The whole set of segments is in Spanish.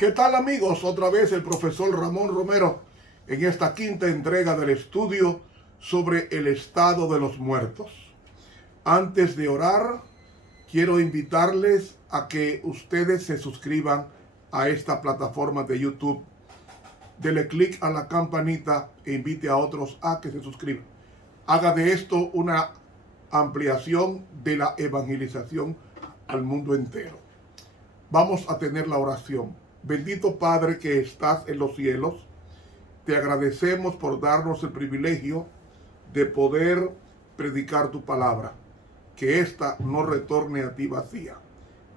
¿Qué tal, amigos? Otra vez el profesor Ramón Romero en esta quinta entrega del estudio sobre el estado de los muertos. Antes de orar, quiero invitarles a que ustedes se suscriban a esta plataforma de YouTube. Dele clic a la campanita e invite a otros a que se suscriban. Haga de esto una ampliación de la evangelización al mundo entero. Vamos a tener la oración. Bendito Padre que estás en los cielos, te agradecemos por darnos el privilegio de poder predicar tu palabra. Que ésta no retorne a ti vacía,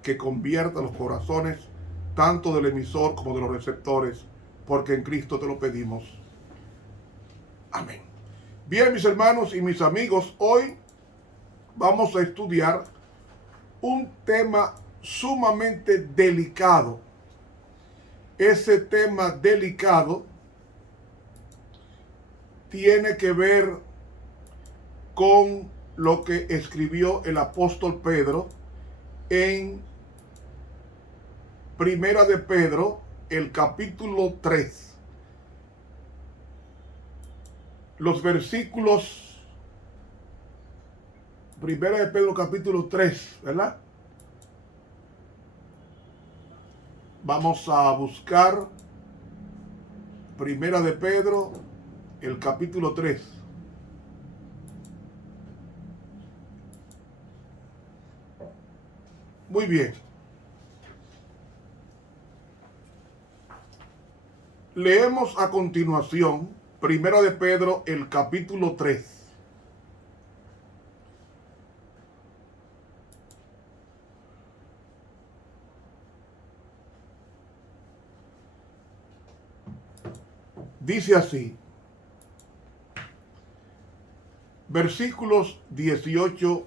que convierta los corazones tanto del emisor como de los receptores, porque en Cristo te lo pedimos. Amén. Bien, mis hermanos y mis amigos, hoy vamos a estudiar un tema sumamente delicado. Ese tema delicado tiene que ver con lo que escribió el apóstol Pedro en Primera de Pedro, el capítulo 3. Los versículos, Primera de Pedro, capítulo 3, ¿verdad? Vamos a buscar Primera de Pedro, el capítulo 3. Muy bien. Leemos a continuación Primera de Pedro, el capítulo 3. Dice así, versículos 18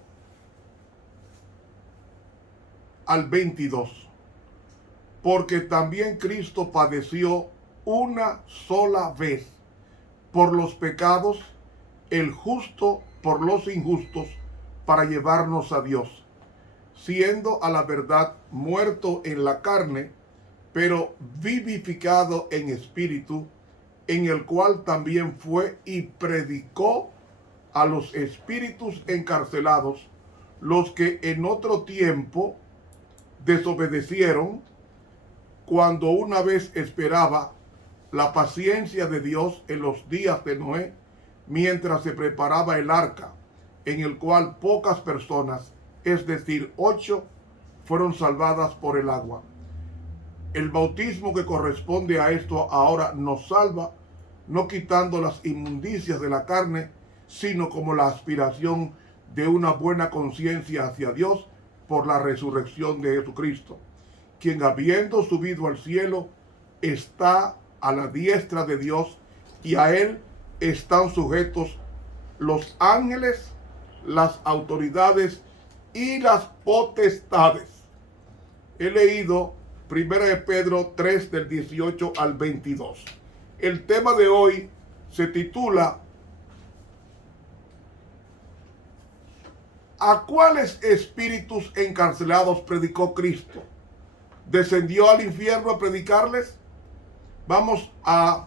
al 22. Porque también Cristo padeció una sola vez por los pecados, el justo por los injustos, para llevarnos a Dios, siendo a la verdad muerto en la carne, pero vivificado en espíritu, en el cual también fue y predicó a los espíritus encarcelados, los que en otro tiempo desobedecieron, cuando una vez esperaba la paciencia de Dios en los días de Noé, mientras se preparaba el arca, en el cual pocas personas, es decir, 8, fueron salvadas por el agua. El bautismo que corresponde a esto ahora nos salva, no quitando las inmundicias de la carne, sino como la aspiración de una buena conciencia hacia Dios por la resurrección de Jesucristo, quien habiendo subido al cielo está a la diestra de Dios, y a él están sujetos los ángeles, las autoridades y las potestades. He leído Primera de Pedro 3 del 18 al 22. El tema de hoy se titula ¿A cuáles espíritus encarcelados predicó Cristo? ¿Descendió al infierno a predicarles? Vamos a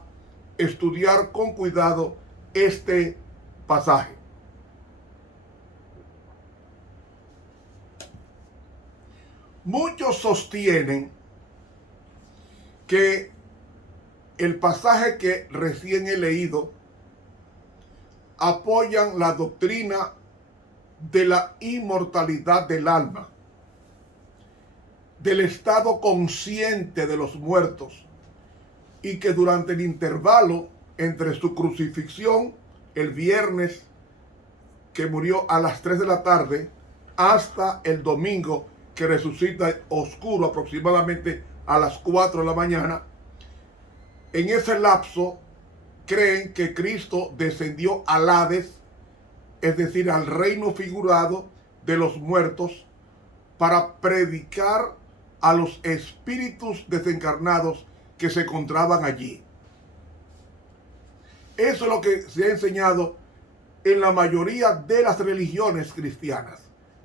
estudiar con cuidado este pasaje. Muchos sostienen que el pasaje que recién he leído apoyan la doctrina de la inmortalidad del alma, del estado consciente de los muertos, y que durante el intervalo entre su crucifixión el viernes, que murió a las 3 de la tarde, hasta el domingo, que resucita oscuro aproximadamente a las 4 de la mañana, en ese lapso creen que Cristo descendió al Hades, es decir, al reino figurado de los muertos, para predicar a los espíritus desencarnados que se encontraban allí. Eso es lo que se ha enseñado en la mayoría de las religiones cristianas,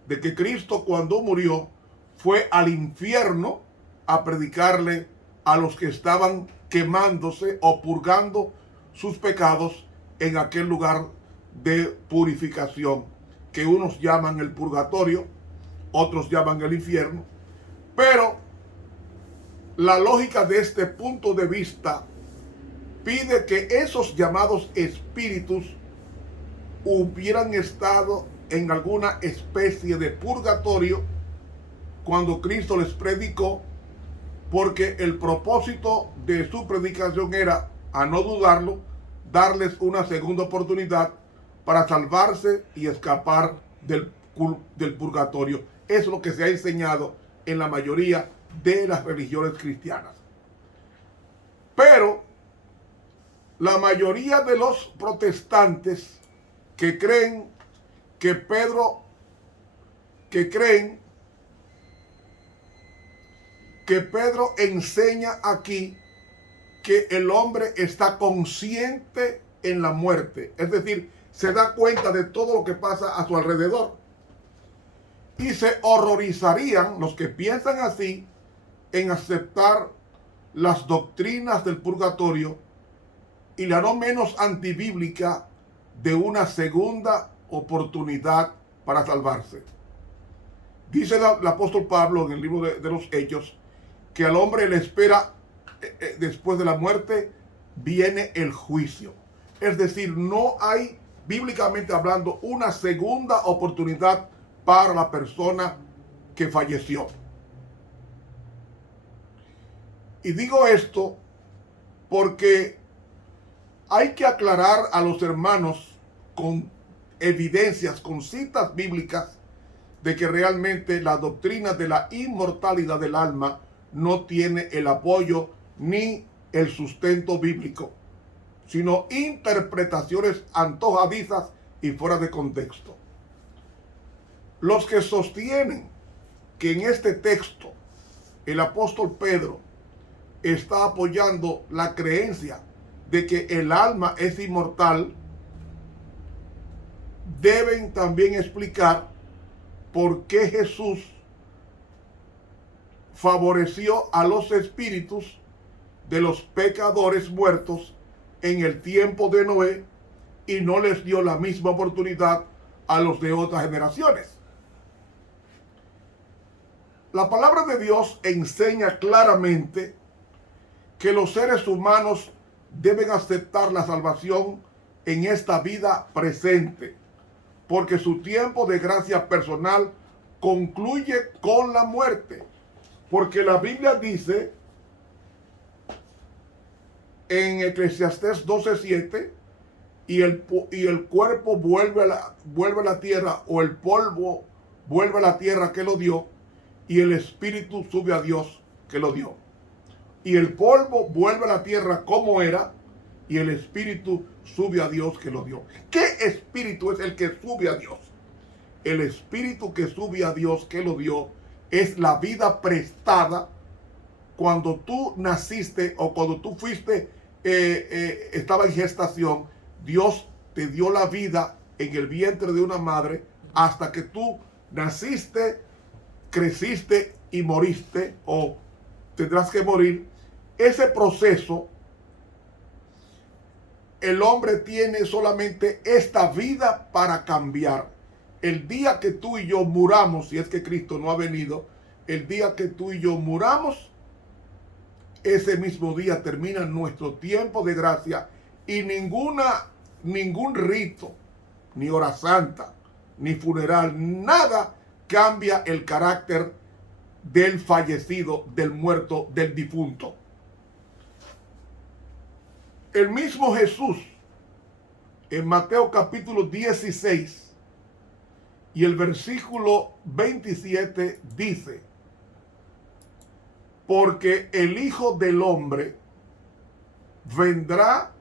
de que Cristo, cuando murió, fue al infierno a predicarle a los que estaban quemándose o purgando sus pecados en aquel lugar de purificación, que unos llaman el purgatorio, otros llaman el infierno. Pero la lógica de este punto de vista pide que esos llamados espíritus hubieran estado en alguna especie de purgatorio cuando Cristo les predicó, porque el propósito de su predicación era, a no dudarlo, darles una segunda oportunidad para salvarse y escapar del purgatorio. Es lo que se ha enseñado en la mayoría de las religiones cristianas. Pero la mayoría de los protestantes que creen que Pedro enseña aquí que el hombre está consciente en la muerte, es decir, se da cuenta de todo lo que pasa a su alrededor. Y se horrorizarían los que piensan así en aceptar las doctrinas del purgatorio y la no menos antibíblica de una segunda oportunidad para salvarse. Dice el apóstol Pablo en el libro de los Hechos que al hombre le espera después de la muerte viene el juicio. Es decir, no hay, bíblicamente hablando, una segunda oportunidad para la persona que falleció. Y digo esto porque hay que aclarar a los hermanos con evidencias, con citas bíblicas, de que realmente la doctrina de la inmortalidad del alma no tiene el apoyo ni el sustento bíblico, sino interpretaciones antojadizas y fuera de contexto. Los que sostienen que en este texto el apóstol Pedro está apoyando la creencia de que el alma es inmortal, deben también explicar por qué Jesús favoreció a los espíritus de los pecadores muertos en el tiempo de Noé y no les dio la misma oportunidad a los de otras generaciones. La palabra de Dios enseña claramente que los seres humanos deben aceptar la salvación en esta vida presente, porque su tiempo de gracia personal concluye con la muerte. Porque la Biblia dice en Eclesiastés 12:7, y el cuerpo vuelve a la tierra, o el polvo vuelve a la tierra que lo dio, y el espíritu sube a Dios que lo dio. Y el polvo vuelve a la tierra como era, y el espíritu sube a Dios que lo dio. ¿Qué espíritu es el que sube a Dios? El espíritu que sube a Dios que lo dio es la vida prestada cuando tú naciste o cuando tú fuiste, estaba en gestación. Dios te dio la vida en el vientre de una madre hasta que tú naciste, creciste y moriste, o tendrás que morir. Ese proceso, el hombre tiene solamente esta vida para cambiar. El día que tú y yo muramos, si es que Cristo no ha venido, el día que tú y yo muramos, ese mismo día termina nuestro tiempo de gracia, y ningún rito, ni hora santa, ni funeral, nada cambia el carácter del fallecido, del muerto, del difunto. El mismo Jesús, en Mateo capítulo 16 y el versículo 27 dice: porque el Hijo del Hombre vendrá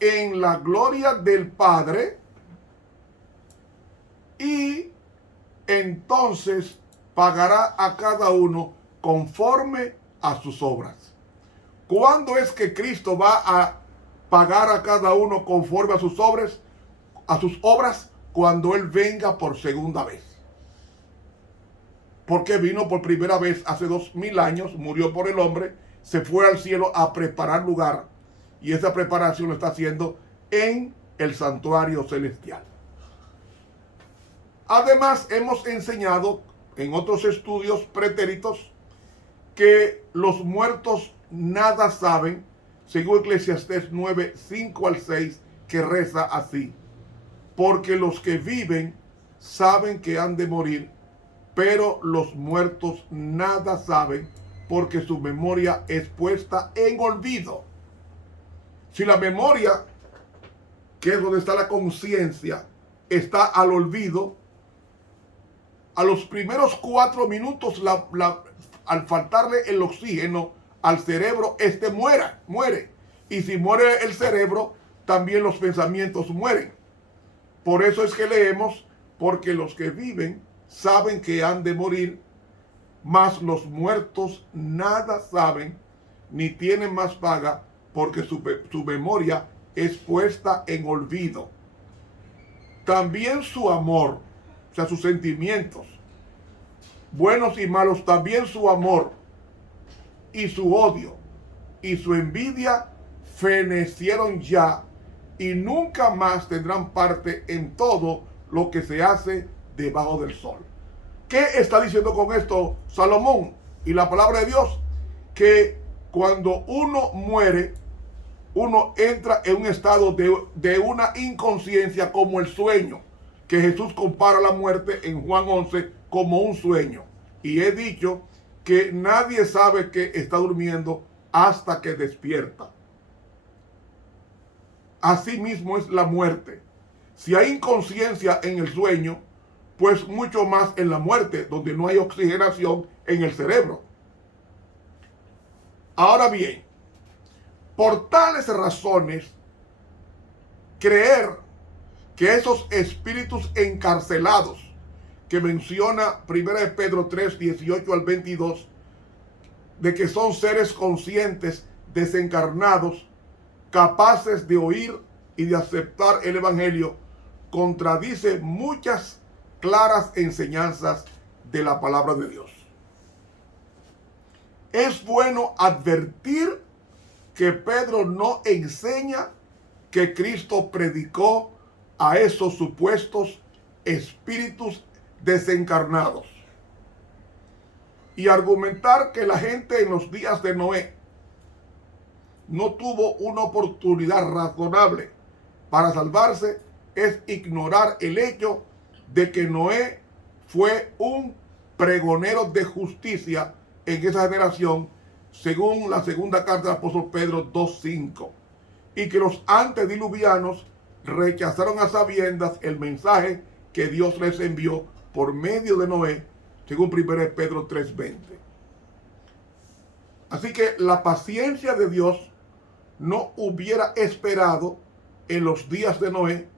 en la gloria del Padre, y entonces pagará a cada uno conforme a sus obras. ¿Cuándo es que Cristo va a pagar a cada uno conforme a sus obras? Cuando Él venga por segunda vez. Porque vino por primera vez hace 2000 años, murió por el hombre, se fue al cielo a preparar lugar, y esa preparación lo está haciendo en el santuario celestial. Además, hemos enseñado en otros estudios pretéritos que los muertos nada saben, según Eclesiastés 9, 5 al 6, que reza así: porque los que viven saben que han de morir, pero los muertos nada saben, porque su memoria es puesta en olvido. Si la memoria, que es donde está la conciencia, está al olvido, a los primeros 4 minutos, al faltarle el oxígeno al cerebro, muere. Y si muere el cerebro, también los pensamientos mueren. Por eso es que leemos: porque los que viven saben que han de morir, mas los muertos nada saben, ni tienen más paga, porque su memoria es puesta en olvido. También su amor, o sea, sus sentimientos, buenos y malos, también su amor y su odio y su envidia fenecieron ya, y nunca más tendrán parte en todo lo que se hace debajo del sol. ¿Qué está diciendo con esto Salomón y la palabra de Dios? Que cuando uno muere, uno entra en un estado de una inconsciencia, como el sueño, que Jesús compara la muerte en Juan 11 como un sueño. Y he dicho que nadie sabe que está durmiendo hasta que despierta. Así mismo es la muerte. Si hay inconsciencia en el sueño, pues mucho más en la muerte, donde no hay oxigenación en el cerebro. Ahora bien, por tales razones, creer que esos espíritus encarcelados que menciona 1 Pedro 3, 18 al 22, de que son seres conscientes, desencarnados, capaces de oír y de aceptar el Evangelio, contradice muchas claras enseñanzas de la palabra de Dios. Es bueno advertir que Pedro no enseña que Cristo predicó a esos supuestos espíritus desencarnados, y argumentar que la gente en los días de Noé no tuvo una oportunidad razonable para salvarse es ignorar el hecho de que Noé fue un pregonero de justicia en esa generación, según la segunda carta del apóstol Pedro 2:5, y que los antediluvianos rechazaron a sabiendas el mensaje que Dios les envió por medio de Noé, según 1 Pedro 3:20. Así que la paciencia de Dios no hubiera esperado en los días de Noé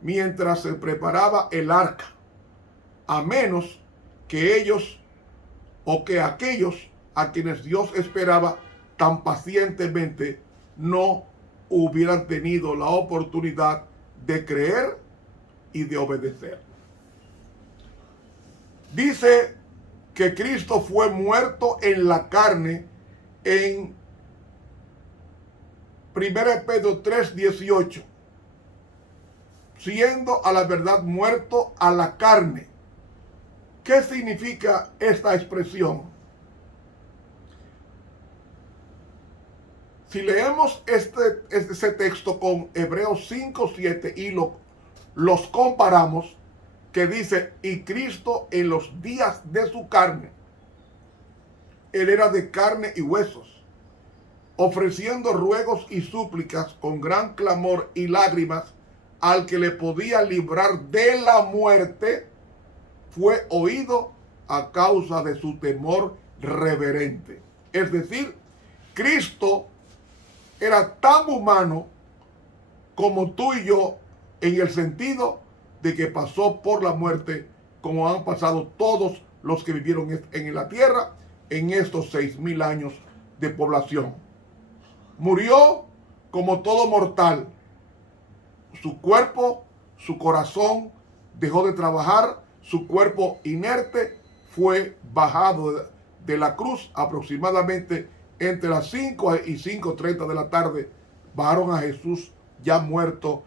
mientras se preparaba el arca, a menos que ellos o que aquellos a quienes Dios esperaba tan pacientemente no hubieran tenido la oportunidad de creer y de obedecer. Dice que Cristo fue muerto en la carne en 1 Pedro 3:18, siendo a la verdad muerto a la carne. ¿Qué significa esta expresión? Si leemos ese texto con Hebreos 5:7 y los comparamos, que dice: y Cristo en los días de su carne, él era de carne y huesos, ofreciendo ruegos y súplicas con gran clamor y lágrimas al que le podía librar de la muerte, fue oído a causa de su temor reverente. Es decir, Cristo era tan humano como tú y yo, en el sentido de que pasó por la muerte como han pasado todos los que vivieron en la tierra en estos 6,000 años de población. Murió como todo mortal. Su cuerpo, su corazón dejó de trabajar, su cuerpo inerte fue bajado de la cruz aproximadamente entre las 5 y 5:30 de la tarde, bajaron a Jesús ya muerto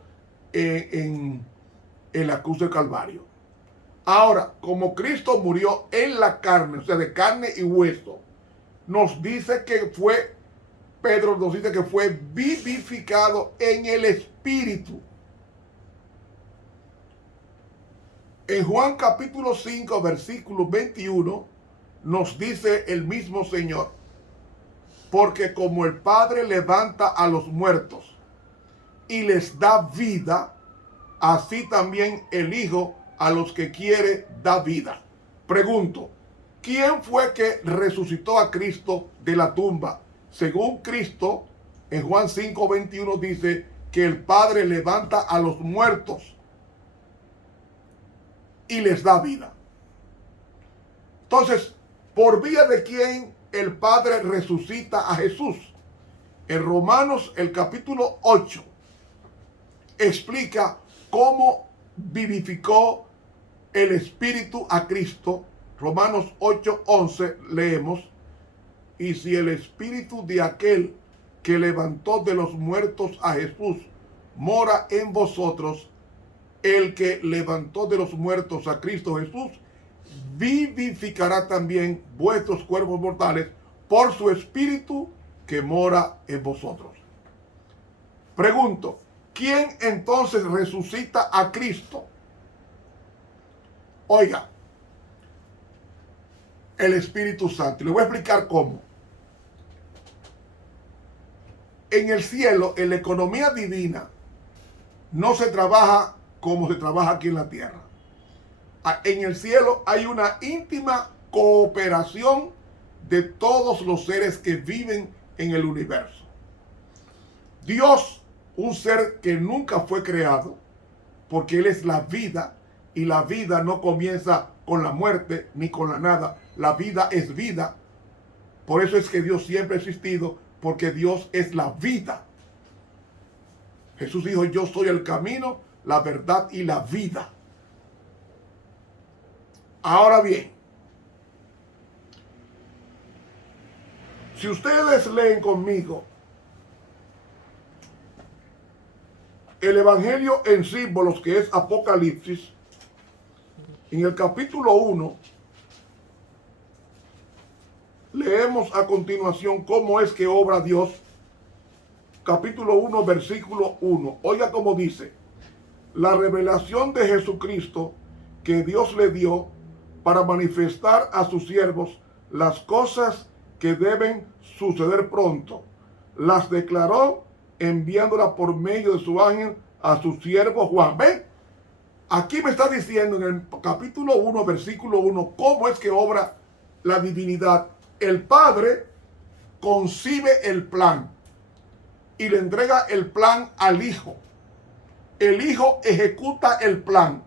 en la cruz del Calvario. Ahora, como Cristo murió en la carne, o sea, de carne y hueso, nos dice que fue, Pedro nos dice que fue vivificado en el Espíritu. En Juan capítulo 5, versículo 21, nos dice el mismo Señor: porque como el Padre levanta a los muertos y les da vida, así también el Hijo a los que quiere da vida. Pregunto, ¿quién fue que resucitó a Cristo de la tumba? Según Cristo, en Juan 5:21 dice que el Padre levanta a los muertos y les da vida. Entonces, ¿por vía de quién el Padre resucita a Jesús? En Romanos, el capítulo 8, explica cómo vivificó el Espíritu a Cristo. Romanos 8:11 leemos: y si el Espíritu de aquel que levantó de los muertos a Jesús mora en vosotros, el que levantó de los muertos a Cristo Jesús vivificará también vuestros cuerpos mortales por su Espíritu que mora en vosotros. Pregunto, ¿quién entonces resucita a Cristo? Oiga, el Espíritu Santo. Le voy a explicar cómo. En el cielo, en la economía divina, no se trabaja como se trabaja aquí en la tierra. En el cielo hay una íntima cooperación de todos los seres que viven en el universo. Dios, un ser que nunca fue creado, porque Él es la vida, y la vida no comienza con la muerte ni con la nada. La vida es vida. Por eso es que Dios siempre ha existido, porque Dios es la vida. Jesús dijo: yo soy el camino, la verdad y la vida. Ahora bien, si ustedes leen conmigo el Evangelio en símbolos, que es Apocalipsis, en el capítulo 1, leemos a continuación cómo es que obra Dios. Capítulo 1, versículo 1. Oiga cómo dice: la revelación de Jesucristo que Dios le dio para manifestar a sus siervos las cosas que deben suceder pronto. Las declaró enviándola por medio de su ángel a su siervo Juan. ¿Ven? Aquí me está diciendo en el capítulo 1, versículo 1, cómo es que obra la divinidad. El Padre concibe el plan y le entrega el plan al Hijo. El Hijo ejecuta el plan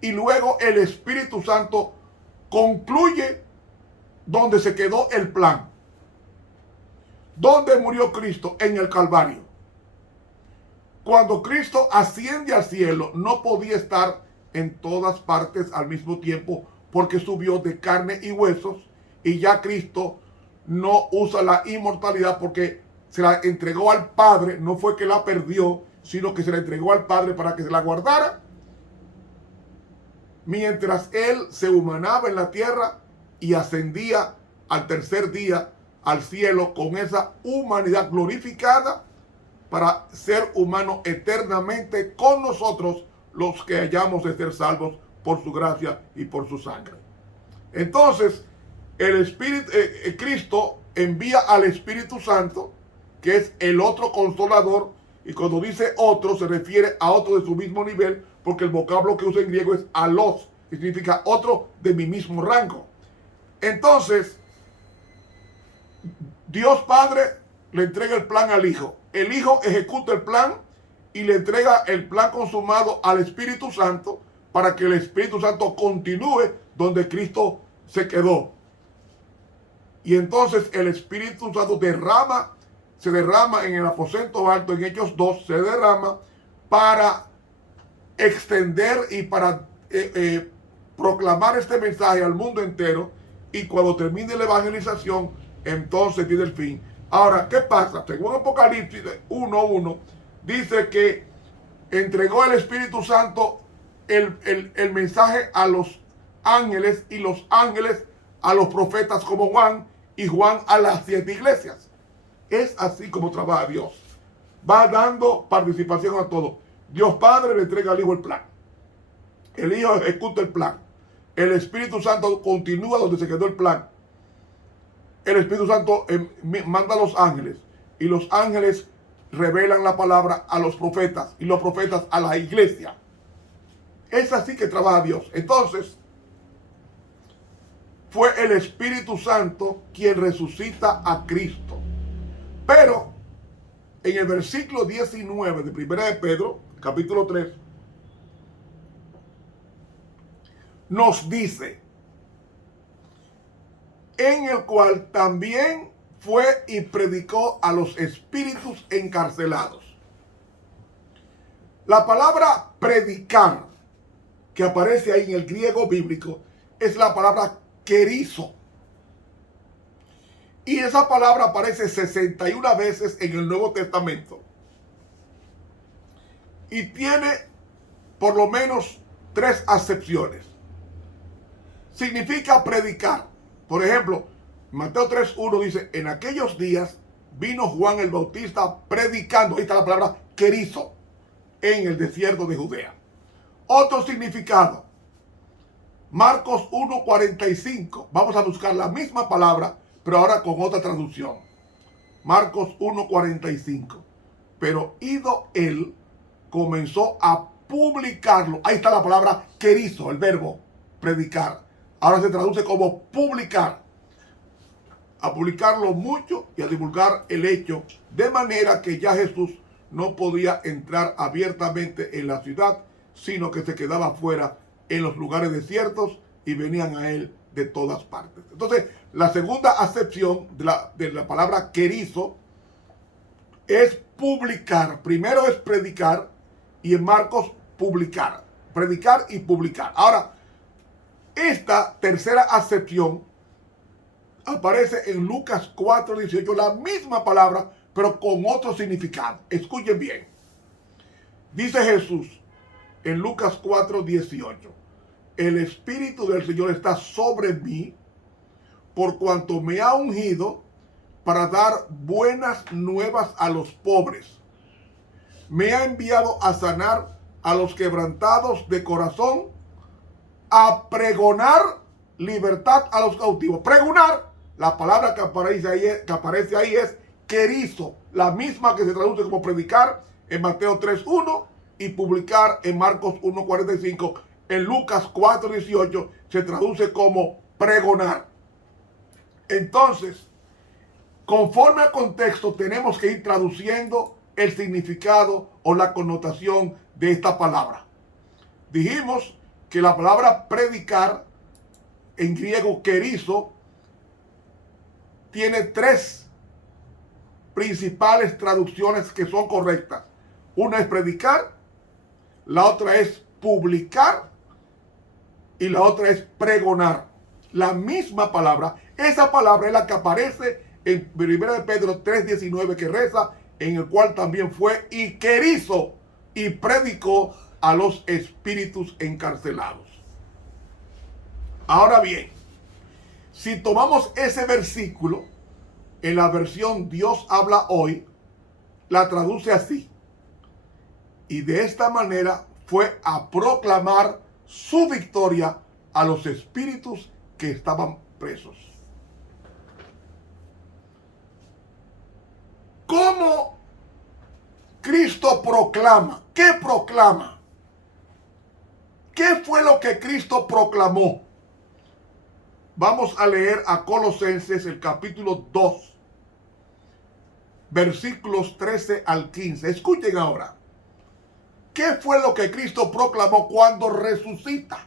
y luego el Espíritu Santo concluye donde se quedó el plan. ¿Dónde murió Cristo? En el Calvario. Cuando Cristo asciende al cielo, no podía estar en todas partes al mismo tiempo, porque subió de carne y huesos, y ya Cristo no usa la inmortalidad porque se la entregó al Padre. No fue que la perdió, sino que se la entregó al Padre para que se la guardara mientras Él se humanaba en la tierra y ascendía al tercer día al cielo con esa humanidad glorificada para ser humano eternamente con nosotros, los que hayamos de ser salvos por su gracia y por su sangre. Entonces, el Espíritu, Cristo envía al Espíritu Santo, que es el otro consolador, y cuando dice otro se refiere a otro de su mismo nivel, porque el vocablo que usa en griego es alos, que significa otro de mi mismo rango. Entonces, Dios Padre le entrega el plan al Hijo. El Hijo ejecuta el plan y le entrega el plan consumado al Espíritu Santo para que el Espíritu Santo continúe donde Cristo se quedó. Y entonces el Espíritu Santo se derrama en el aposento alto, en Hechos 2, se derrama para extender y para proclamar este mensaje al mundo entero. Y cuando termine la evangelización, entonces viene el fin. Ahora, ¿qué pasa? Según Apocalipsis 1:1, dice que entregó el Espíritu Santo el mensaje a los ángeles, y los ángeles a los profetas como Juan, y Juan a las 7 iglesias. Es así como trabaja Dios. Va dando participación a todo. Dios Padre le entrega al Hijo el plan. El Hijo ejecuta el plan. El Espíritu Santo continúa donde se quedó el plan. El Espíritu Santo manda a los ángeles, y los ángeles revelan la palabra a los profetas, y los profetas a la iglesia. Es así que trabaja Dios. Entonces, fue el Espíritu Santo quien resucita a Cristo. Pero, en el versículo 19 de 1 de Pedro, capítulo 3, nos dice, en el cual también fue y predicó a los espíritus encarcelados. La palabra predicar, que aparece ahí en el griego bíblico, es la palabra querizo. Y esa palabra aparece 61 veces en el Nuevo Testamento. Y tiene por lo menos 3 acepciones. Significa predicar. Por ejemplo, Mateo 3:1 dice, en aquellos días vino Juan el Bautista predicando, ahí está la palabra querizo, en el desierto de Judea. Otro significado, Marcos 1:45, vamos a buscar la misma palabra, pero ahora con otra traducción. Marcos 1:45, pero ido él, comenzó a publicarlo. Ahí está la palabra querizo, el verbo predicar. Ahora se traduce como publicar. A publicarlo mucho y a divulgar el hecho, de manera que ya Jesús no podía entrar abiertamente en la ciudad, sino que se quedaba fuera en los lugares desiertos, y venían a él de todas partes. Entonces, la segunda acepción de la palabra querizo es publicar. Primero es predicar, y en Marcos publicar. Predicar y publicar. Ahora, esta tercera acepción aparece en Lucas 4:18, la misma palabra, pero con otro significado. Escuchen bien. Dice Jesús en Lucas 4:18, el Espíritu del Señor está sobre mí, por cuanto me ha ungido para dar buenas nuevas a los pobres. Me ha enviado a sanar a los quebrantados de corazón, a pregonar libertad a los cautivos. Pregonar, la palabra que aparece ahí es querizo, la misma que se traduce como predicar en Mateo 3:1 y publicar en Marcos 1:45. En Lucas 4:18 se traduce como pregonar. Entonces, conforme al contexto, tenemos que ir traduciendo el significado o la connotación de esta palabra. Dijimos que la palabra predicar, en griego querizo, tiene 3 principales traducciones que son correctas. Una es predicar, la otra es publicar y la otra es pregonar. La misma palabra, esa palabra es la que aparece en 1 de Pedro 3:19, que reza, en el cual también fue y querizo y predicó a los espíritus encarcelados. Ahora bien, si tomamos ese versículo, en la versión Dios habla hoy, la traduce así: y de esta manera fue a proclamar su victoria a los espíritus que estaban presos. ¿Cómo Cristo proclama? ¿Qué proclama? ¿Qué fue lo que Cristo proclamó? Vamos a leer a Colosenses el capítulo 2, versículos 13 al 15. Escuchen ahora. ¿Qué fue lo que Cristo proclamó cuando resucita?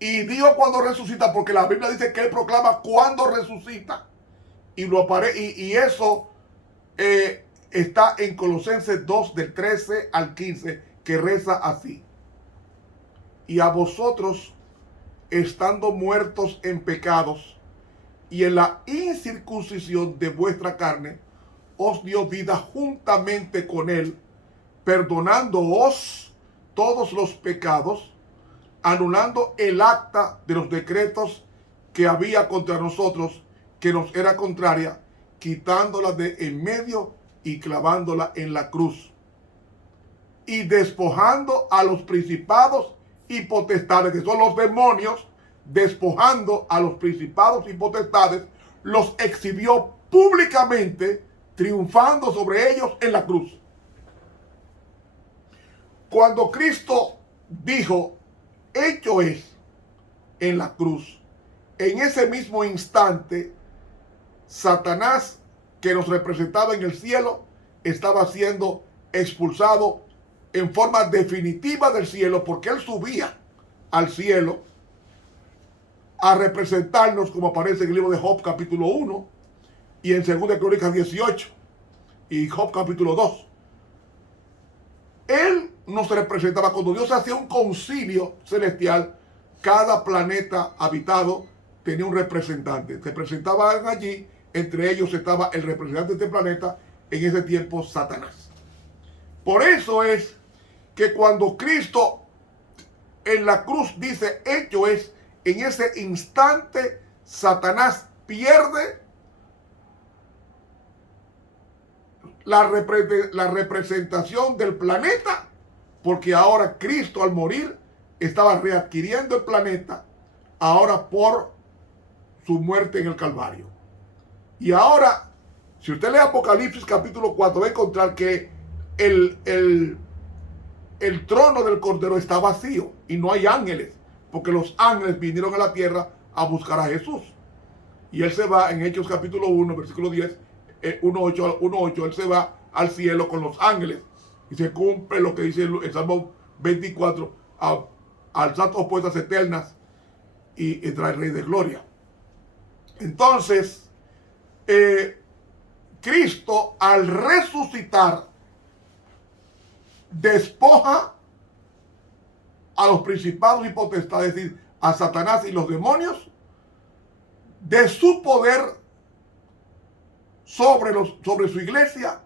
Y digo cuando resucita porque la Biblia dice que Él proclama cuando resucita. Y eso está en Colosenses 2, del 13 al 15, que reza así: y a vosotros, estando muertos en pecados y en la incircuncisión de vuestra carne os dio vida juntamente con él, perdonándoos todos los pecados, anulando el acta de los decretos que había contra nosotros, que nos era contraria, quitándola de en medio y clavándola en la cruz, y despojando a los principados y potestades, que son los demonios, despojando a los principados y potestades, los exhibió públicamente, triunfando sobre ellos en la cruz. Cuando Cristo dijo, hecho es, en la cruz, en ese mismo instante, Satanás, que nos representaba en el cielo, estaba siendo expulsado en forma definitiva del cielo, porque él subía al cielo a representarnos, como aparece en el libro de Job capítulo 1 y en 2 Crónicas 18 y Job capítulo 2. Él nos representaba. Cuando Dios hacía un concilio celestial, cada planeta habitado tenía un representante. Se presentaban allí, entre ellos estaba el representante de este planeta, en ese tiempo Satanás. Por eso es que cuando Cristo en la cruz dice, hecho es, en ese instante Satanás pierde la representación del planeta, porque ahora Cristo al morir estaba readquiriendo el planeta, ahora por su muerte en el Calvario. Y ahora, si usted lee Apocalipsis capítulo 4, va a encontrar que el trono del Cordero está vacío y no hay ángeles, porque los ángeles vinieron a la tierra a buscar a Jesús. Y él se va en Hechos capítulo 1, versículo 10, 1.8, él se va al cielo con los ángeles. Y se cumple lo que dice el Salmo 24, alzad puertas eternas y entra el Rey de Gloria. Entonces, Cristo al resucitar despoja a los principados y potestades, es decir, a Satanás y los demonios, de su poder sobre su iglesia.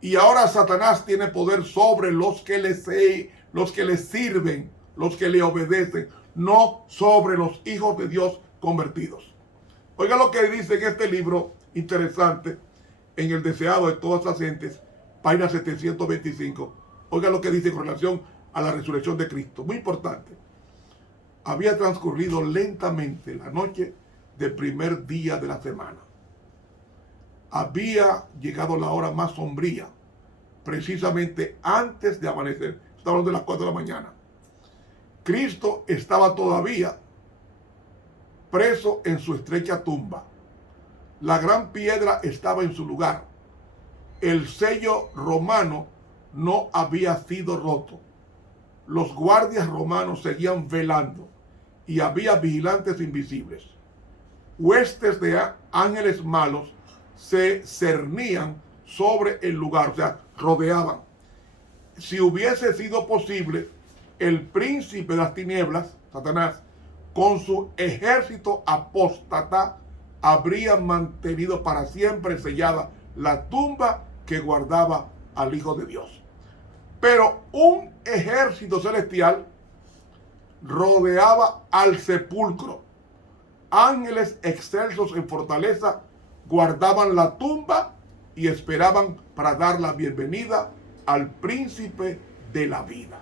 Y ahora Satanás tiene poder sobre los que le sirven, los que le obedecen, no sobre los hijos de Dios convertidos. Oiga lo que dice en este libro interesante, en El deseado de todas las gentes, página 725. Oiga lo que dice con relación a la resurrección de Cristo. Muy importante. Había transcurrido lentamente la noche del primer día de la semana. Había llegado la hora más sombría, precisamente antes de amanecer. Estamos hablando de las 4 de la mañana. Cristo estaba todavía preso en su estrecha tumba. La gran piedra estaba en su lugar. El sello romano no había sido roto. Los guardias romanos seguían velando y había vigilantes invisibles. Huestes de ángeles malos se cernían sobre el lugar, o sea, rodeaban. Si hubiese sido posible, el príncipe de las tinieblas, Satanás, con su ejército apóstata, habría mantenido para siempre sellada la tumba que guardaba al Hijo de Dios. Pero un ejército celestial rodeaba al sepulcro. Ángeles excelsos en fortaleza guardaban la tumba y esperaban para dar la bienvenida al príncipe de la vida.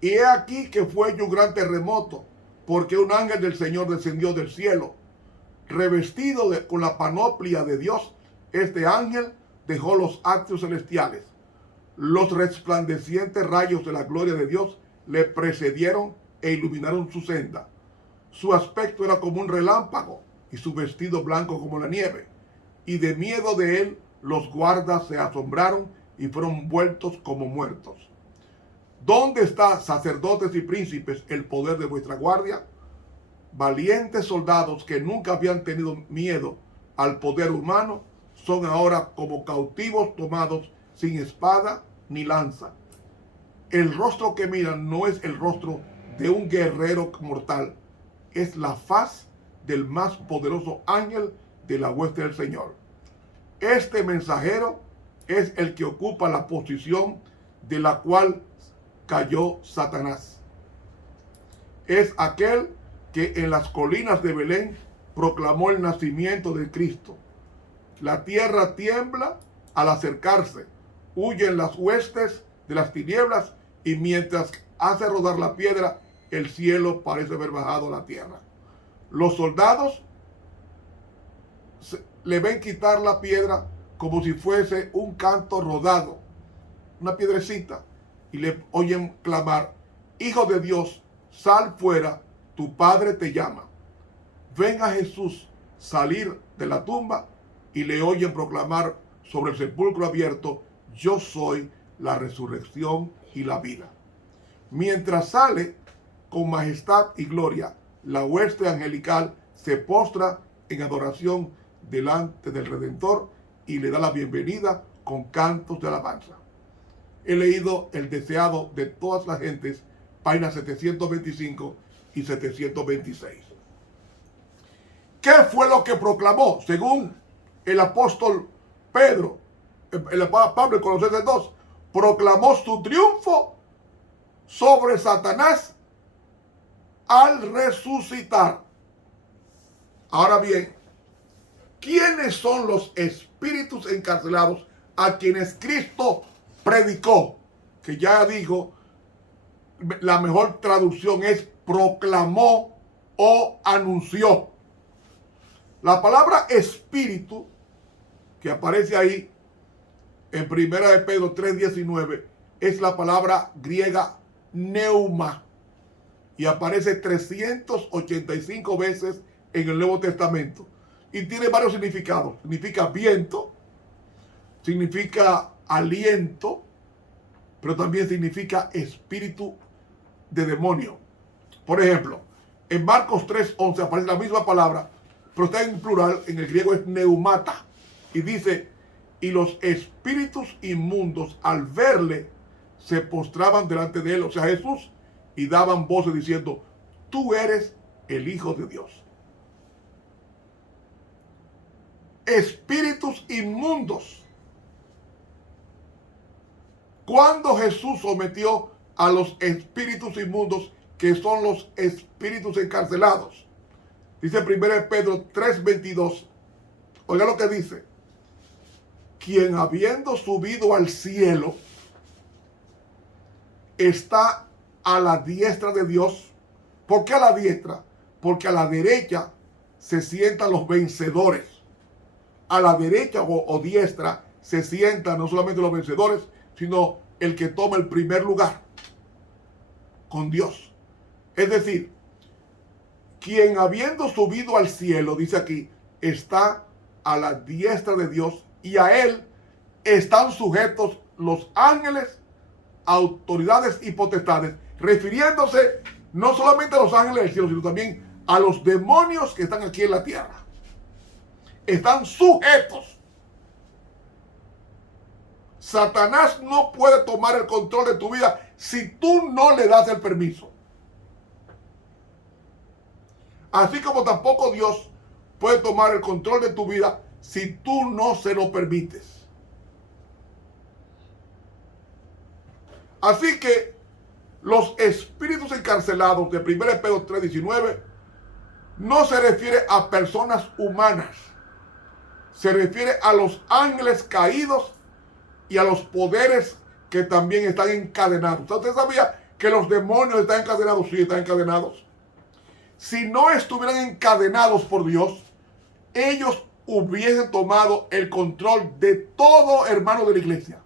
Y he aquí que fue un gran terremoto, porque un ángel del Señor descendió del cielo, revestido con la panoplia de Dios. Este ángel dejó los atrios celestiales. Los resplandecientes rayos de la gloria de Dios le precedieron e iluminaron su senda. Su aspecto era como un relámpago y su vestido blanco como la nieve. Y de miedo de él los guardas se asombraron y fueron vueltos como muertos. ¿Dónde está, sacerdotes y príncipes, el poder de vuestra guardia? Valientes soldados que nunca habían tenido miedo al poder humano, son ahora como cautivos tomados sin espada ni lanza. El rostro que miran no es el rostro de un guerrero mortal. Es la faz del más poderoso ángel de la hueste del Señor. Este mensajero es el que ocupa la posición de la cual cayó Satanás. Es aquel que en las colinas de Belén proclamó el nacimiento de Cristo. La tierra tiembla al acercarse, huyen las huestes de las tinieblas, y mientras hace rodar la piedra, el cielo parece haber bajado a la tierra. Los soldados le ven quitar la piedra como si fuese un canto rodado, una piedrecita, y le oyen clamar: Hijo de Dios, sal fuera, tu Padre te llama. Ven a Jesús salir de la tumba y le oyen proclamar sobre el sepulcro abierto: Yo soy la resurrección y la vida. Mientras sale con majestad y gloria, la hueste angelical se postra en adoración delante del Redentor y le da la bienvenida con cantos de alabanza. He leído El deseado de todas las gentes, páginas 725 y 726. ¿Qué fue lo que proclamó? Según el apóstol Pedro, Pablo en Colosenses 2, proclamó su triunfo sobre Satanás al resucitar. Ahora bien, ¿quiénes son los espíritus encarcelados a quienes Cristo predicó? Que ya digo, la mejor traducción es proclamó o anunció. La palabra espíritu, que aparece ahí en 1 de Pedro 3:19, es la palabra griega neuma, y aparece 385 veces en el Nuevo Testamento, y tiene varios significados. Significa viento, significa aliento, pero también significa espíritu de demonio. Por ejemplo, en Marcos 3:11 aparece la misma palabra, pero está en plural. En el griego es neumata, y dice: y los espíritus inmundos al verle se postraban delante de él, o sea, Jesús, y daban voces diciendo: tú eres el Hijo de Dios. Espíritus inmundos. Cuando Jesús sometió a los espíritus inmundos, que son los espíritus encarcelados, dice 1 Pedro 3:22, oiga lo que dice: quien habiendo subido al cielo está a la diestra de Dios. ¿Por qué a la diestra? Porque a la derecha se sientan los vencedores. A la derecha o diestra se sientan no solamente los vencedores, sino el que toma el primer lugar con Dios. Es decir, quien habiendo subido al cielo, dice aquí, está a la diestra de Dios, y a él están sujetos los ángeles, autoridades y potestades, refiriéndose no solamente a los ángeles del cielo, sino también a los demonios que están aquí en la tierra. Están sujetos. Satanás no puede tomar el control de tu vida si tú no le das el permiso. Así como tampoco Dios puede tomar el control de tu vida si tú no se lo permites. Así que los espíritus encarcelados de 1 Pedro 3:19 no se refiere a personas humanas. Se refiere a los ángeles caídos y a los poderes que también están encadenados. ¿Usted sabía que los demonios están encadenados? Sí, están encadenados. Si no estuvieran encadenados por Dios, ellos hubiesen tomado el control de todo hermano de la iglesia.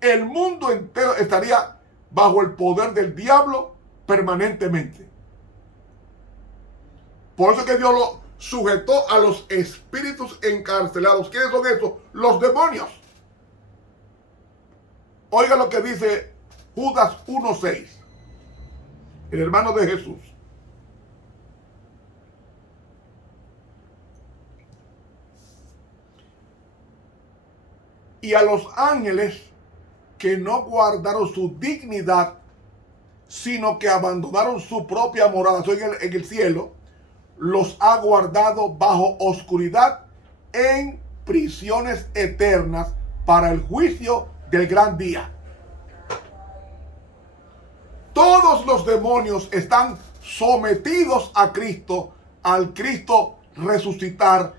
El mundo entero estaría bajo el poder del diablo permanentemente. Por eso es que Dios lo sujetó a los espíritus encarcelados. ¿Quiénes son esos? Los demonios. Oiga lo que dice Judas 1:6, el hermano de Jesús. Y a los ángeles que no guardaron su dignidad sino que abandonaron su propia morada en el cielo, los ha guardado bajo oscuridad en prisiones eternas para el juicio del gran día. Todos los demonios están sometidos a Cristo. Al Cristo resucitar,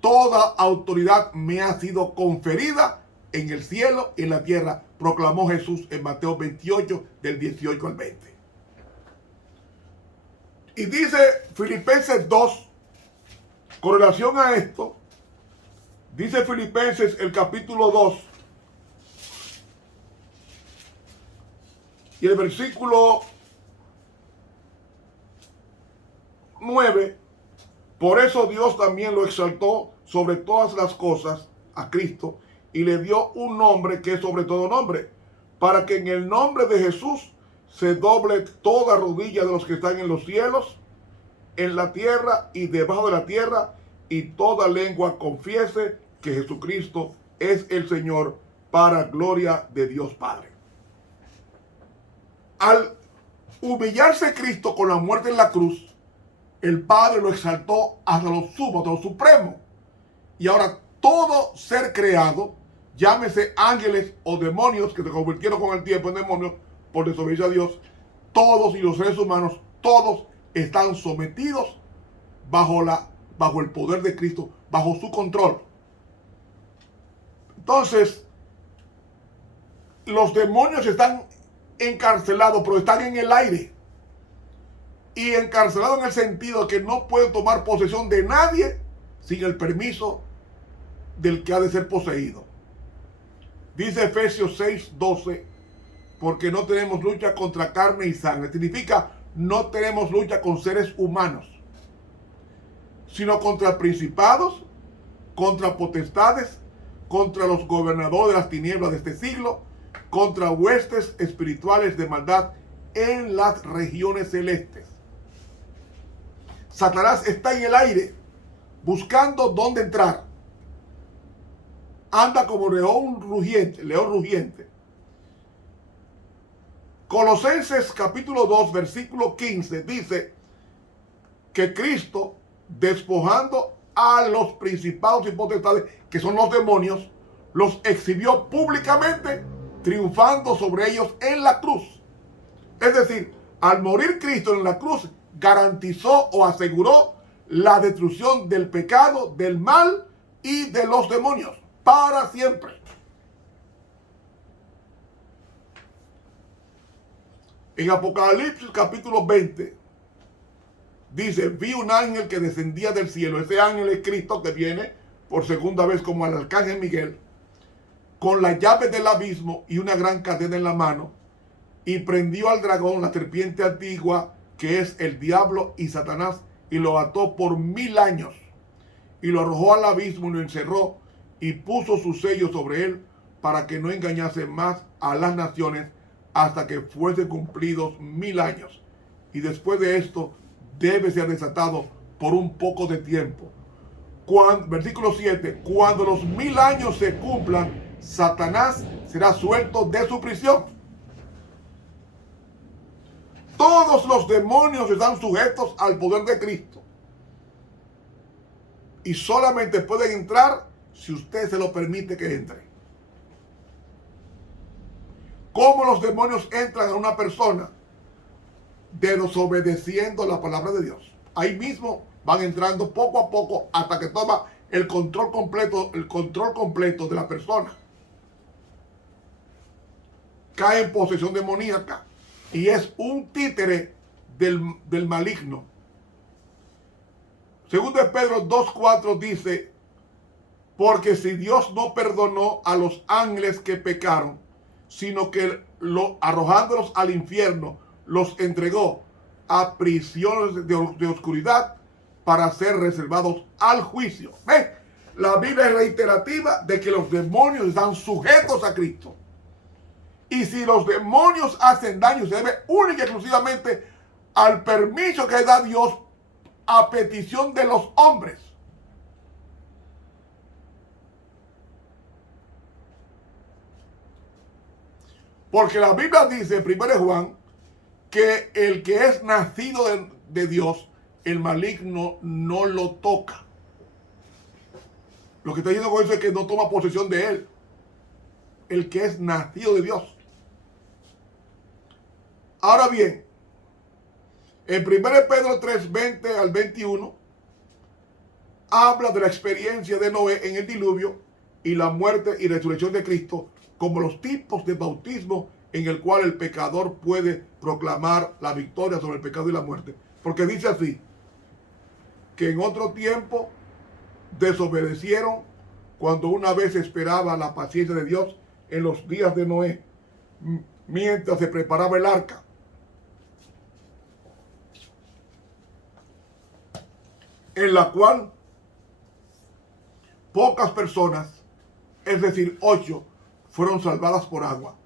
toda autoridad me ha sido conferida en el cielo y en la tierra, proclamó Jesús en Mateo 28, del 18 al 20. Y dice Filipenses 2, con relación a esto, dice Filipenses el capítulo 2, y el versículo 9, por eso Dios también lo exaltó sobre todas las cosas a Cristo y le dio un nombre que es sobre todo nombre, para que en el nombre de Jesús se doble toda rodilla de los que están en los cielos, en la tierra y debajo de la tierra, y toda lengua confiese que Jesucristo es el Señor, para gloria de Dios Padre. Al humillarse Cristo con la muerte en la cruz, el Padre lo exaltó hasta lo sumo, hasta lo supremo. Y ahora todo ser creado, llámese ángeles o demonios que se convirtieron con el tiempo en demonios por desobedecer a Dios, todos y los seres humanos, todos están sometidos bajo el poder de Cristo, bajo su control. Entonces, los demonios están encarcelados, pero están en el aire. Y encarcelados en el sentido de que no pueden tomar posesión de nadie sin el permiso del que ha de ser poseído. Dice Efesios 6:12, porque no tenemos lucha contra carne y sangre. Significa, no tenemos lucha con seres humanos, sino contra principados, contra potestades, contra los gobernadores de las tinieblas de este siglo, contra huestes espirituales de maldad en las regiones celestes. Satanás está en el aire buscando dónde entrar. Anda como león rugiente. Colosenses capítulo 2, versículo 15 dice que Cristo, despojando a los principados y potestades, que son los demonios, los exhibió públicamente, triunfando sobre ellos en la cruz. Es decir, al morir Cristo en la cruz, garantizó o aseguró la destrucción del pecado, del mal y de los demonios para siempre. En Apocalipsis capítulo 20 dice, vi un ángel que descendía del cielo. Ese ángel es Cristo, que viene por segunda vez como el arcángel Miguel, con la llave del abismo y una gran cadena en la mano, y prendió al dragón, la serpiente antigua, que es el diablo y Satanás, y lo ató por 1000 años, y lo arrojó al abismo y lo encerró, y puso su sello sobre él, para que no engañase más a las naciones, hasta que fuesen cumplidos 1000 años. Y después de esto, debe ser desatado por un poco de tiempo. Versículo 7, cuando los 1000 años se cumplan, Satanás será suelto de su prisión. Todos los demonios están sujetos al poder de Cristo. Y solamente pueden entrar si usted se lo permite que entre. ¿Cómo los demonios entran a una persona? Desobedeciendo la palabra de Dios. Ahí mismo van entrando poco a poco hasta que toma el control completo de la persona. Cae en posesión demoníaca y es un títere del maligno. Segundo de Pedro 2:4 dice, porque si Dios no perdonó a los ángeles que pecaron, sino que arrojándolos al infierno, los entregó a prisiones de oscuridad para ser reservados al juicio. ¿Ves? La Biblia es reiterativa de que los demonios están sujetos a Cristo. Y si los demonios hacen daño, se debe única y exclusivamente al permiso que da Dios a petición de los hombres. Porque la Biblia dice en 1 Juan que el que es nacido de Dios, el maligno no lo toca. Lo que está diciendo con eso es que no toma posesión de él. El que es nacido de Dios. Ahora bien, en 1 Pedro 3, 20 al 21, habla de la experiencia de Noé en el diluvio y la muerte y resurrección de Cristo como los tipos de bautismo en el cual el pecador puede proclamar la victoria sobre el pecado y la muerte. Porque dice así, que en otro tiempo desobedecieron cuando una vez esperaba la paciencia de Dios en los días de Noé, mientras se preparaba el arca. En la cual pocas personas, es decir, 8, fueron salvadas por agua.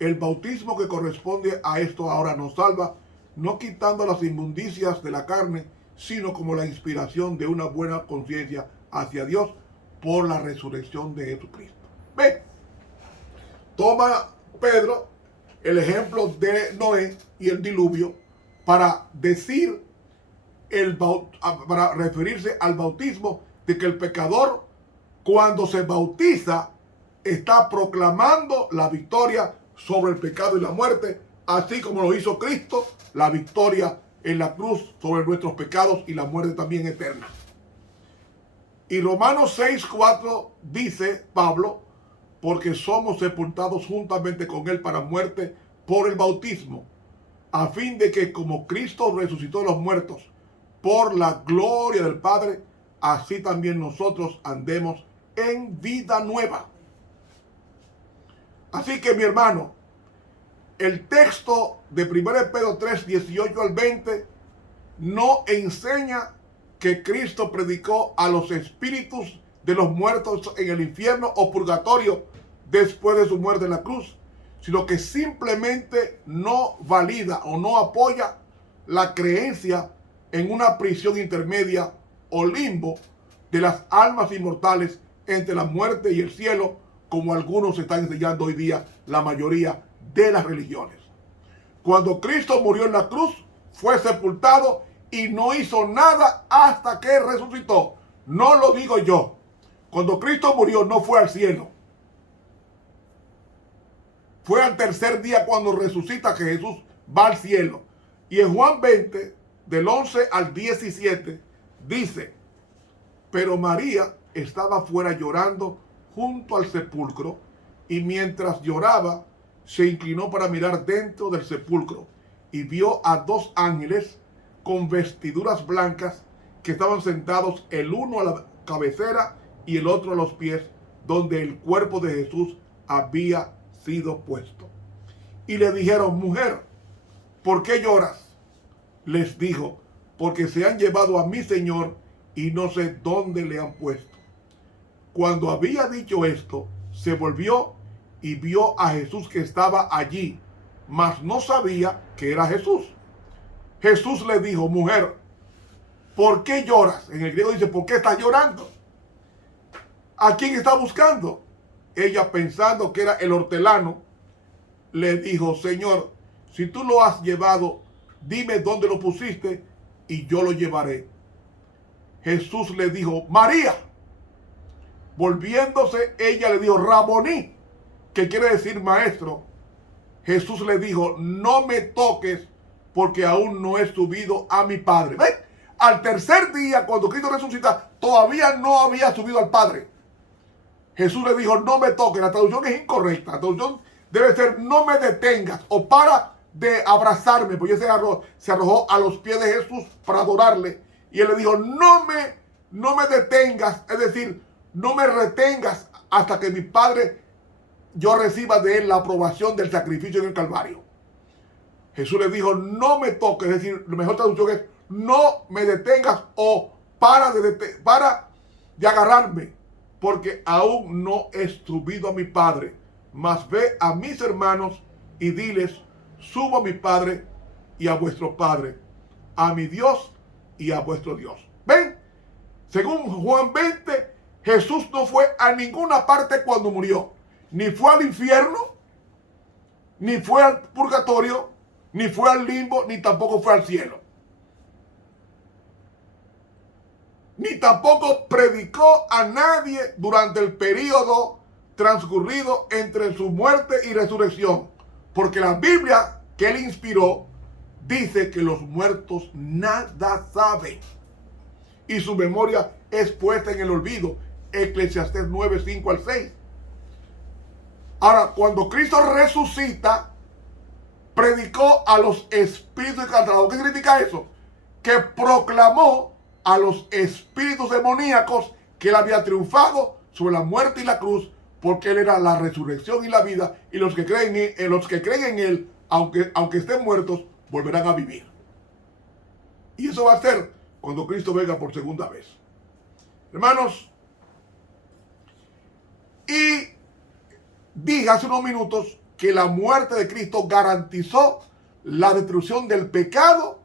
El bautismo que corresponde a esto ahora nos salva, no quitando las inmundicias de la carne, sino como la inspiración de una buena conciencia hacia Dios por la resurrección de Jesucristo. Ve, toma Pedro el ejemplo de Noé y el diluvio para decir, para referirse al bautismo, de que el pecador, cuando se bautiza, está proclamando la victoria sobre el pecado y la muerte, así como lo hizo Cristo, la victoria en la cruz sobre nuestros pecados y la muerte también eterna. Y Romanos 6:4 dice Pablo, porque somos sepultados juntamente con él para muerte por el bautismo, a fin de que como Cristo resucitó de los muertos por la gloria del Padre, así también nosotros andemos en vida nueva. Así que, mi hermano, el texto de 1 Pedro 3, 18 al 20 no enseña que Cristo predicó a los espíritus de los muertos en el infierno o purgatorio después de su muerte en la cruz, sino que simplemente no valida o no apoya la creencia en una prisión intermedia o limbo de las almas inmortales entre la muerte y el cielo, como algunos están enseñando hoy día la mayoría de las religiones. Cuando Cristo murió en la cruz, fue sepultado y no hizo nada hasta que resucitó. No lo digo yo. Cuando Cristo murió no fue al cielo. Fue al tercer día cuando resucita que Jesús va al cielo. Y en Juan 20, del 11 al 17, dice, pero María estaba fuera llorando junto al sepulcro, y mientras lloraba, se inclinó para mirar dentro del sepulcro, y vio a 2 ángeles con vestiduras blancas que estaban sentados el uno a la cabecera y el otro a los pies, donde el cuerpo de Jesús había sido puesto. Y le dijeron, mujer, ¿por qué lloras? Les dijo, porque se han llevado a mi Señor y no sé dónde le han puesto. Cuando había dicho esto, se volvió y vio a Jesús que estaba allí, mas no sabía que era Jesús. Jesús le dijo, mujer, ¿por qué lloras? En el griego dice, ¿por qué estás llorando? ¿A quién está buscando? Ella, pensando que era el hortelano, le dijo, Señor, si tú lo has llevado, dime dónde lo pusiste y yo lo llevaré. Jesús le dijo, María. Volviéndose, ella le dijo, Raboní, que quiere decir maestro. Jesús le dijo, no me toques, porque aún no he subido a mi Padre. ¿Ven? Al tercer día, cuando Cristo resucita, todavía no había subido al Padre. Jesús le dijo, no me toques. La traducción es incorrecta. La traducción debe ser, no me detengas, o para de abrazarme, porque se arrojó a los pies de Jesús para adorarle. Y él le dijo, no me detengas, es decir, no me retengas hasta que mi Padre, yo reciba de él la aprobación del sacrificio en el Calvario. Jesús le dijo, no me toques, es decir, la mejor traducción es, no me detengas o para de agarrarme, porque aún no he subido a mi Padre, mas ve a mis hermanos y diles, subo a mi Padre y a vuestro Padre, a mi Dios y a vuestro Dios. ¿Ven? Según Juan 20, Jesús no fue a ninguna parte cuando murió. Ni fue al infierno, ni fue al purgatorio, ni fue al limbo, ni tampoco fue al cielo. Ni tampoco predicó a nadie durante el periodo transcurrido entre su muerte y resurrección. Porque la Biblia que él inspiró dice que los muertos nada saben y su memoria es puesta en el olvido. Eclesiastés 9, 5 al 6. Ahora, cuando Cristo resucita, predicó a los espíritus encarcelados. ¿Qué significa eso? Que proclamó a los espíritus demoníacos que él había triunfado sobre la muerte y la cruz, porque él era la resurrección y la vida, y los que creen en él, aunque estén muertos, volverán a vivir. Y eso va a ser cuando Cristo venga por segunda vez. Hermanos, y dije hace unos minutos que la muerte de Cristo garantizó la destrucción del pecado,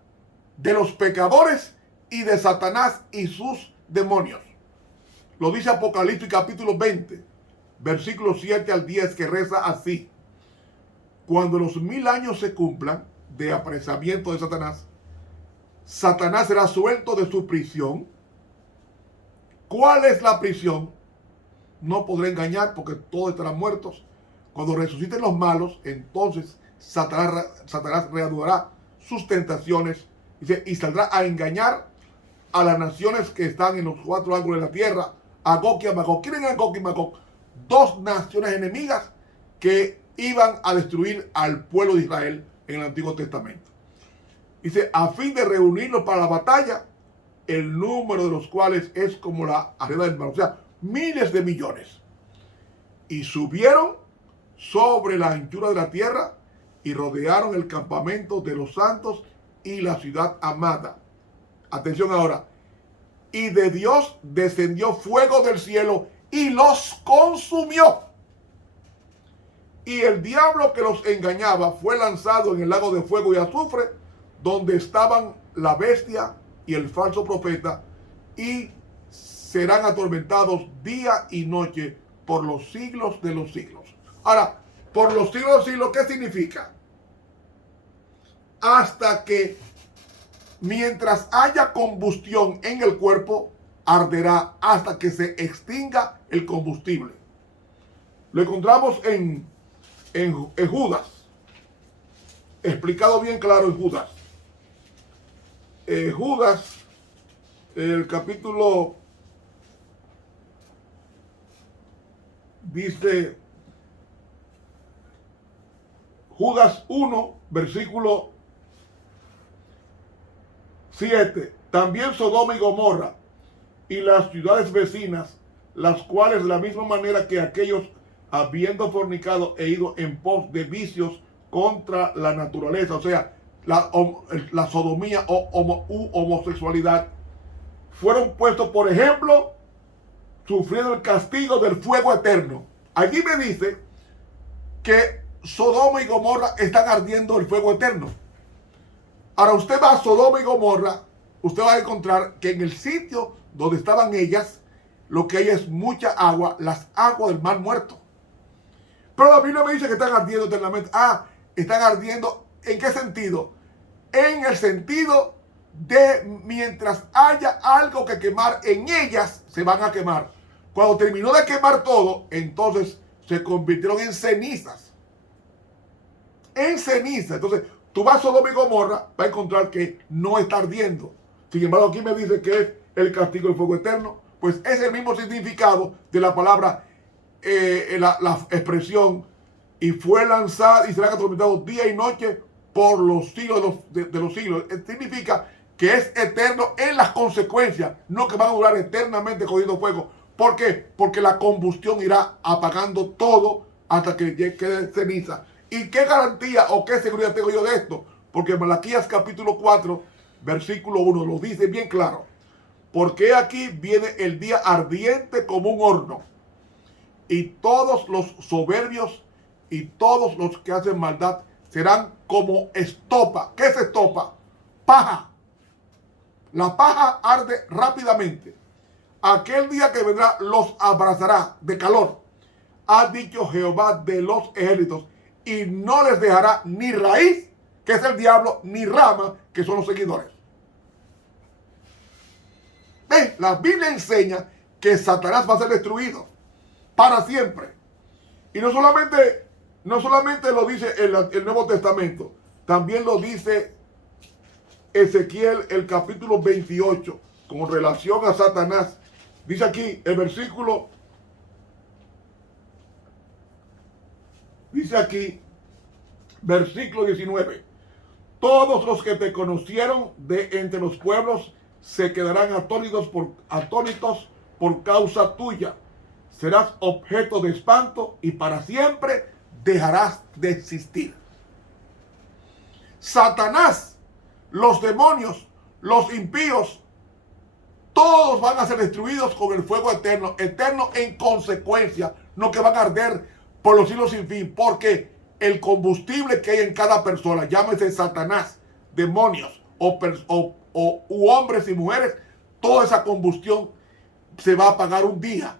de los pecadores y de Satanás y sus demonios. Lo dice Apocalipsis capítulo 20, versículos 7 al 10, que reza así: cuando los 1000 años se cumplan de apresamiento de Satanás, Satanás será suelto de su prisión. ¿Cuál es la prisión? No podré engañar, porque todos estarán muertos. Cuando resuciten los malos, entonces Satanás reanudará sus tentaciones y saldrá a engañar a las naciones que están en los 4 ángulos de la tierra, a Gog y a Magog. ¿Quién es Gog y Magog? 2 naciones enemigas que iban a destruir al pueblo de Israel en el Antiguo Testamento. Dice, a fin de reunirlos para la batalla, el número de los cuales es como la arena del mar, o sea, miles de millones. Y subieron sobre la anchura de la tierra y rodearon el campamento de los santos y la ciudad amada. Atención ahora. Y de Dios descendió fuego del cielo y los consumió. Y el diablo que los engañaba fue lanzado en el lago de fuego y azufre, donde estaban la bestia y el falso profeta, y serán atormentados día y noche por los siglos de los siglos. Ahora, por los siglos de los siglos, ¿qué significa? Hasta que, mientras haya combustión en el cuerpo, arderá hasta que se extinga el combustible. Lo encontramos en Judas, explicado bien claro en Judas. Judas, el capítulo, dice, Judas 1, versículo 7. También Sodoma y Gomorra y las ciudades vecinas, las cuales de la misma manera que aquellos, habiendo fornicado e ido en pos de vicios contra la naturaleza, o sea, la sodomía o homosexualidad, fueron puestos por ejemplo, sufriendo el castigo del fuego eterno. Allí me dice que Sodoma y Gomorra están ardiendo el fuego eterno. Ahora usted va a Sodoma y Gomorra, usted va a encontrar que en el sitio donde estaban ellas, lo que hay es mucha agua, las aguas del mar muerto. Pero la Biblia me dice que están ardiendo eternamente. Están ardiendo, ¿en qué sentido? En el sentido de mientras haya algo que quemar en ellas, se van a quemar. Cuando terminó de quemar todo, entonces se convirtieron en cenizas. En ceniza. Entonces, tú vas a Sodoma y Gomorra, vas a encontrar que no está ardiendo. Sin embargo, aquí me dice que es el castigo del fuego eterno. Pues es el mismo significado de la palabra, la expresión, y fue lanzada y serán atormentados día y noche por los siglos de los siglos. Significa que es eterno en las consecuencias, no que van a durar eternamente cogiendo fuego. ¿Por qué? Porque la combustión irá apagando todo hasta que quede ceniza. ¿Y qué garantía o qué seguridad tengo yo de esto? Porque Malaquías capítulo 4, versículo 1 lo dice bien claro. Porque aquí viene el día ardiente como un horno, y todos los soberbios y todos los que hacen maldad serán como estopa. ¿Qué es estopa? Paja. La paja arde rápidamente. Aquel día que vendrá los abrazará de calor, ha dicho Jehová de los ejércitos, y no les dejará ni raíz que es el diablo, ni Rama, que son los seguidores. La Biblia enseña que Satanás va a ser destruido para siempre. Y no solamente lo dice el Nuevo Testamento, también lo dice Ezequiel, el capítulo 28, con relación a Satanás. Dice aquí el versículo, versículo 19. Todos los que te conocieron de entre los pueblos se quedarán atónitos por causa tuya. Serás objeto de espanto y para siempre dejarás de existir. Satanás, los demonios, los impíos, todos van a ser destruidos con el fuego eterno en consecuencia, no que van a arder por los siglos sin fin, porque el combustible que hay en cada persona, llámese Satanás, demonios u hombres y mujeres, toda esa combustión se va a apagar un día.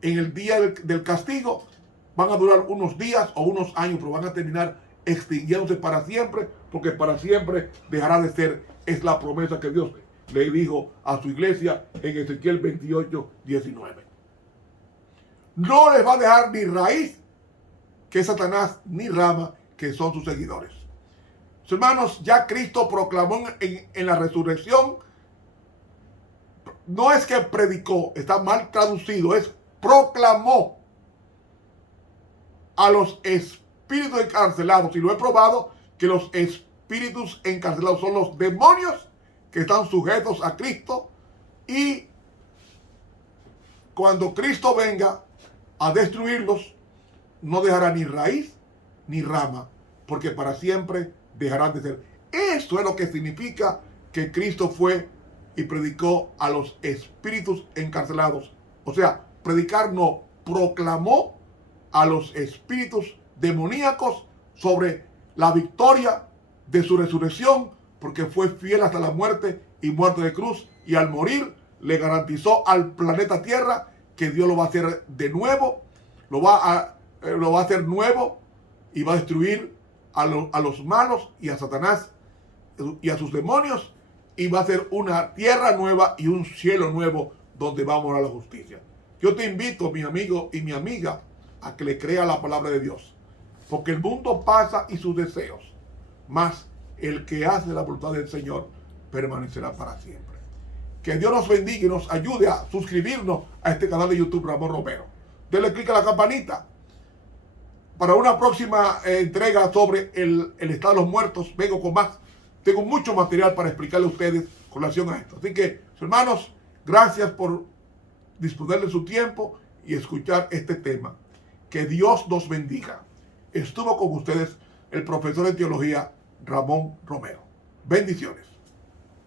En el día del castigo van a durar unos días o unos años, pero van a terminar extinguiéndose para siempre, porque para siempre dejará de ser. Es la promesa que Dios le dijo a su iglesia en Ezequiel 28, 19. No les va a dejar ni raíz, que es Satanás, ni rama, que son sus seguidores. Hermanos, ya Cristo proclamó en la resurrección, no es que predicó, está mal traducido, es proclamó a los espíritus encarcelados, y lo he probado, que los espíritus encarcelados son los demonios que están sujetos a Cristo, y cuando Cristo venga a destruirlos, no dejará ni raíz ni rama, porque para siempre dejarán de ser. Esto es lo que significa que Cristo fue y predicó a los espíritus encarcelados. O sea, predicar no, proclamó a los espíritus demoníacos sobre la victoria de su resurrección, porque fue fiel hasta la muerte y muerte de cruz, y al morir le garantizó al planeta Tierra que Dios lo va a hacer de nuevo, lo va a hacer nuevo, y va a destruir a los malos y a Satanás y a sus demonios, y va a ser una tierra nueva y un cielo nuevo donde va a morar la justicia. Yo te invito, mi amigo y mi amiga, a que le crea la palabra de Dios, porque el mundo pasa y sus deseos, mas el que hace la voluntad del Señor permanecerá para siempre. Que Dios nos bendiga y nos ayude a suscribirnos a este canal de YouTube Ramón Romero. Denle clic a la campanita. Para una próxima entrega sobre el estado de los muertos, vengo con más. Tengo mucho material para explicarle a ustedes con relación a esto. Así que, hermanos, gracias por disponer de su tiempo y escuchar este tema. Que Dios nos bendiga. Estuvo con ustedes el profesor de teología Ramón Romero. Bendiciones.